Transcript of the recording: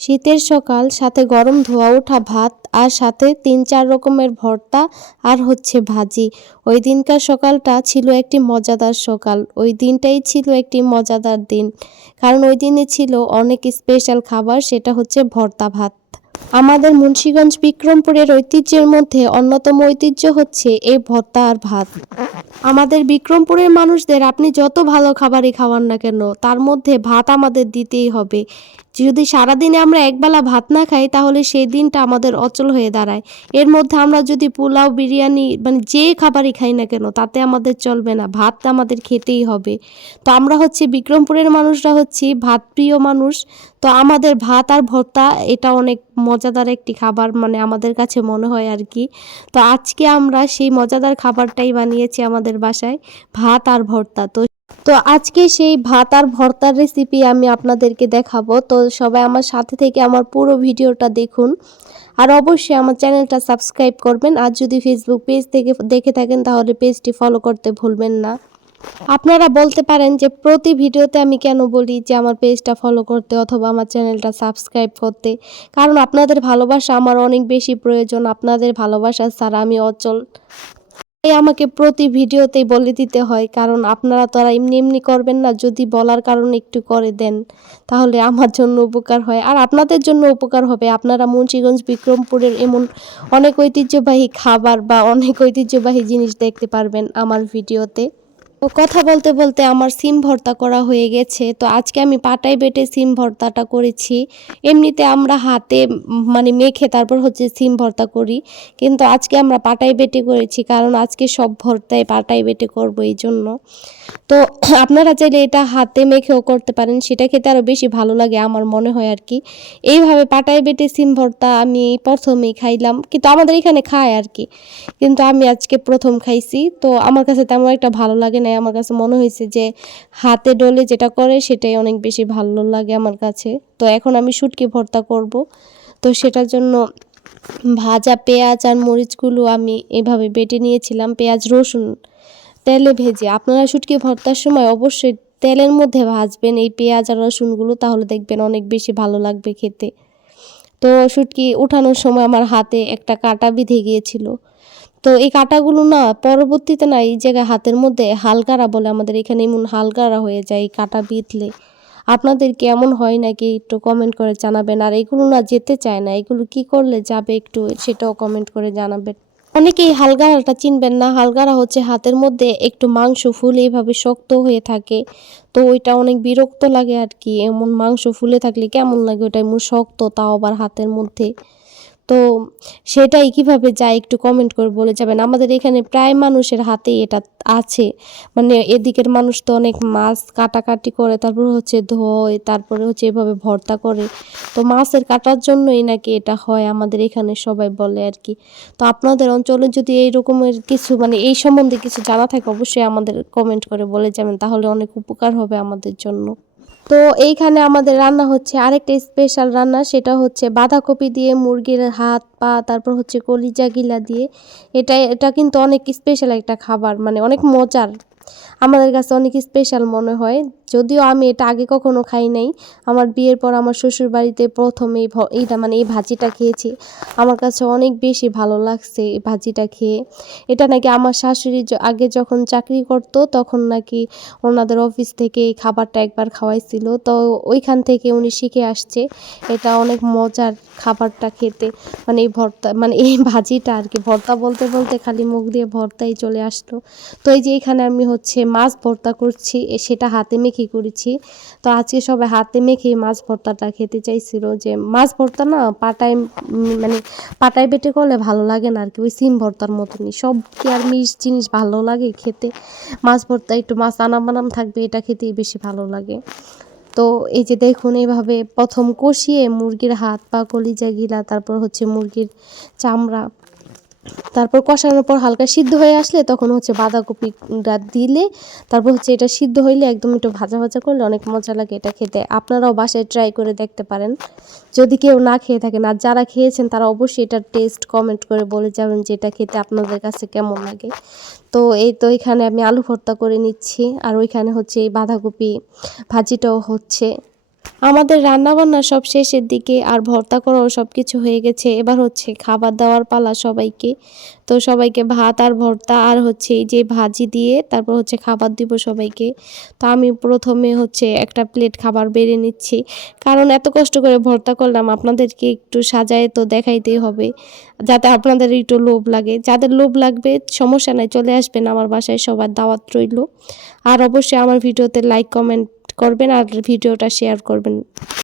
শীতের সকাল, সাথে গরম ধোয়া ওঠা ভাত আর সাথে ৩-৪ রকমের ভর্তা আর হচ্ছে ভাজি। ওই দিনকার সকালটা ছিল একটি মজাদার সকাল। ওই দিনটাই ছিল একটি মজাদার দিন। কারণ ওই দিনে ছিল অনেক স্পেশাল খাবার, সেটা হচ্ছে ভর্তা ভাত। আমাদের মুন্সিগঞ্জ বিক্রমপুরের ঐতিহ্যের মধ্যে অন্যতম ঐতিহ্য হচ্ছে এই ভর্তা আর ভাত। আমাদের বিক্রমপুরের মানুষদের আপনি যত ভালো খাবারই খাওয়ান না কেন, তার মধ্যে ভাত আমাদের দিতেই হবে। যদি সারাদিনে আমরা একবেলা ভাত না খাই, তাহলে সেই দিনটা আমাদের অচল হয়ে দাঁড়ায়। এর মধ্যে আমরা যদি পোলাও, বিরিয়ানি মানে যে খাবারই খাই না কেন, তাতে আমাদের চলবে না, ভাত আমাদের খেতেই হবে। তো আমরা হচ্ছে বিক্রমপুরের মানুষরা হচ্ছি ভাতপ্রিয় মানুষ। তো আমাদের ভাত আর ভর্তা এটা অনেক মজাদার একটি খাবার, মানে আমাদের কাছে মনে হয় আর কি। তো আজকে আমরা সেই মজাদার খাবারটাই বানিয়েছি আমাদের বাসায়, ভাত আর ভর্তা। তো আজকে সেই ভাত আর ভর্তার রেসিপি আমি আপনাদেরকে দেখাবো। তো সবাই আমার সাথে থেকে আমার পুরো ভিডিওটা দেখুন। আর অবশ্যই আমার চ্যানেলটা সাবস্ক্রাইব করবেন। আর যদি ফেসবুক পেজ থেকে দেখে থাকেন, তাহলে পেজটি ফলো করতে ভুলবেন না। আপনারা বলতে পারেন যে প্রতি ভিডিওতে আমি কেন বলি যে আমার পেজটা ফলো করতে অথবা আমার চ্যানেলটা সাবস্ক্রাইব করতে। কারণ আপনাদের ভালোবাসা আমার অনেক বেশি প্রয়োজন। আপনাদের ভালোবাসা ছাড়া আমি অচল। তাই আমাকে প্রতি ভিডিওতেই বলে দিতে হয়, কারণ আপনারা তো আর এমনি এমনি করবেন না। যদি বলার কারণে একটু করে দেন, তাহলে আমার জন্য উপকার হয় আর আপনাদের জন্য উপকার হবে। আপনারা মুন্সিগঞ্জ বিক্রমপুরের এমন অনেক ঐতিহ্যবাহী খাবার বা অনেক ঐতিহ্যবাহী জিনিস দেখতে পারবেন আমার ভিডিওতে। তো কথা বলতে বলতে আমার সিম ভর্তা করা হয়ে গেছে। তো আজকে আমি পাটায় বেটে সিম ভর্তাটা করেছি। এমনিতে আমরা হাতে মানে মেখে তারপর হচ্ছে সিম ভর্তা করি, কিন্তু আজকে আমরা পাটায় বেটে করেছি, কারণ আজকে সব ভর্তায় পাটায় বেটে করবো এই জন্য। তো আপনারা চাইলে এটা হাতে মেখেও করতে পারেন, সেটা খেতে আরও বেশি ভালো লাগে আমার মনে হয় আর কি। এইভাবে পাটায় বেটে সিম ভর্তা আমি প্রথমেই খাইলাম, কিন্তু আমাদের এখানে খায় আর কি, কিন্তু আমি আজকে প্রথম খাইছি। তো আমার কাছে তেমন একটা ভালো লাগে না। আমার কাছে মনে হয়েছে যে হাতে ডলে যেটা করে সেটাই অনেক বেশি ভালো লাগে আমার কাছে। তো এখন আমি শুটকি ভর্তা করব। তো সেটার জন্য ভাজা পেঁয়াজ আর মরিচগুলো আমি এভাবে বেটে নিয়েছিলাম, পেঁয়াজ রসুন তেলে ভেজে। আপনারা শুটকি ভর্তার সময় অবশ্যই তেলের মধ্যে ভাজবেন এই পেঁয়াজ আর রসুনগুলো, তাহলে দেখবেন অনেক বেশি ভালো লাগবে খেতে। তো শুটকি উঠানোর সময় আমার হাতে একটা কাঁটা বিঁধে গিয়েছিল। তো এই কাঁটাগুলো না পরবর্তীতে না এই জায়গায় হাতের মধ্যে হালকারা বলে, আমাদের এখানে এমন হালকারা হয়ে যায় এই কাঁটা বিঁধলে। আপনাদের কেমন হয় নাকি একটু কমেন্ট করে জানাবেন। আর এগুলো না যেতে চায় না, এগুলো কি করলে যাবে একটু সেটাও কমেন্ট করে জানাবেন। অনেকেই হালগাড়াটা চিনবেন না। হালগাড়া হচ্ছে হাতের মধ্যে একটু মাংস ফুলে এইভাবে শক্ত হয়ে থাকে। তো ওইটা অনেক বিরক্ত লাগে আর কি। এমন মাংস ফুলে থাকলে কেমন লাগে, ওটা এমন শক্ত, তাও আবার হাতের মধ্যে। তো সেটাই কিভাবে যায় একটু কমেন্ট করে বলে যাবেন। আমাদের এখানে প্রায় মানুষের হাতেই এটা আছে। মানে এদিকের মানুষ তো অনেক মাছ কাটাকাটি করে, তারপর হচ্ছে ধোয়, তারপরে হচ্ছে এভাবে ভর্তা করে। তো মাছের কাটার জন্যই নাকি এটা হয়, আমাদের এখানে সবাই বলে আর কি। তো আপনাদের অঞ্চলে যদি এই রকমের কিছু মানে এই সম্বন্ধে কিছু জানা থাকে, অবশ্যই আমাদের কমেন্ট করে বলে যাবেন, তাহলে অনেক উপকার হবে আমাদের জন্য। তো এইখানে আমাদের রান্না হচ্ছে আরেকটা স্পেশাল রান্না, সেটা হচ্ছে বাঁধাকপি দিয়ে মুরগির হাত পা, তারপর হচ্ছে কলিজা গিলা দিয়ে। এটা কিন্তু অনেক স্পেশাল একটা খাবার, মানে অনেক মজার, আমাদের কাছে অনেক স্পেশাল মনে হয়। যদিও আমি এটা আগে কখনো খাই নাই। আমার বিয়ের পর আমার শ্বশুর বাড়িতে প্রথম এইটা মানে এই ভাজিটা খেয়েছি। আমার কাছে অনেক বেশি ভালো লাগছে এই ভাজিটা খেয়ে। এটা নাকি আমার শাশুড়ি আগে যখন চাকরি করত, তখন নাকি ওনাদের অফিস থেকে এই খাবারটা একবার খাওয়াইছিল। তো ওইখান থেকে উনি শিখে আসছে। এটা অনেক মজার খাবারটা খেতে, মানে এই ভর্তা মানে এই ভাজিটা আর কি। ভর্তা বলতে বলতে খালি মুখ দিয়ে ভর্তাই চলে আসলো। তো এই যে এখানে আমি হচ্ছে মাছ ভর্তা করছি, সেটা হাতে মেখে করেছি। তো আজকে সবাই হাতে মেখে মাছ ভর্তাটা খেতে চাইছিল। যে মাছ ভর্তা না পাটায় মানে পাটায় বেটে করলে ভালো লাগে না আর কি, ওই সিম ভর্তার মতনই। সব কি আর মিশ জিনিস ভালো লাগে খেতে? মাছ ভর্তা একটু মাছ আনাম বানাম থাকবে, এটা খেতেই বেশি ভালো লাগে। তো এই যে দেখুন, এইভাবে প্রথম কষিয়ে মুরগির হাত পা কলিজা গিলা, তারপর হচ্ছে মুরগির চামড়া, তারপর কষানোর পর হালকা সিদ্ধ হয়ে আসলে তখন হচ্ছে বাঁধাকপিটা দিলে, তারপর হচ্ছে এটা সিদ্ধ হইলে একদম একটু ভাজা ভাজা করলে অনেক মজা লাগে এটা খেতে। আপনারাও বাসায় ট্রাই করে দেখতে পারেন যদি কেউ না খেয়ে থাকেন। আর যারা খেয়েছেন তারা অবশ্যই এটার টেস্ট কমেন্ট করে বলে যাবেন যে এটা খেতে আপনাদের কাছে কেমন লাগে। তো এই তো এখানে আমি আলু ভর্তা করে নিচ্ছি, আর ওইখানে হচ্ছে এই বাঁধাকপি ভাজিটাও হচ্ছে। আমাদের রান্নাবান্না সব শেষের দিকে আর ভর্তা করাও সব কিছু হয়ে গেছে। এবার হচ্ছে খাবার দেওয়ার পালা সবাইকে। তো সবাইকে ভাত আর ভর্তা আর হচ্ছে এই যে ভাজি দিয়ে তারপর হচ্ছে খাবার দিব সবাইকে। তো আমি প্রথমে হচ্ছে একটা প্লেট খাবার বেড়ে নিচ্ছি, কারণ এত কষ্ট করে ভর্তা করলাম, আপনাদেরকে একটু সাজায় তো দেখাইতেই হবে, যাতে আপনাদের একটু লোভ লাগে। যাদের লোভ লাগবে সমস্যা নাই, চলে আসবেন আমার বাসায়, সবার দাওয়াত রইল। আর অবশ্যই আমার ভিডিওতে লাইক কমেন্ট করবেন আর ভিডিওটা শেয়ার করবেন।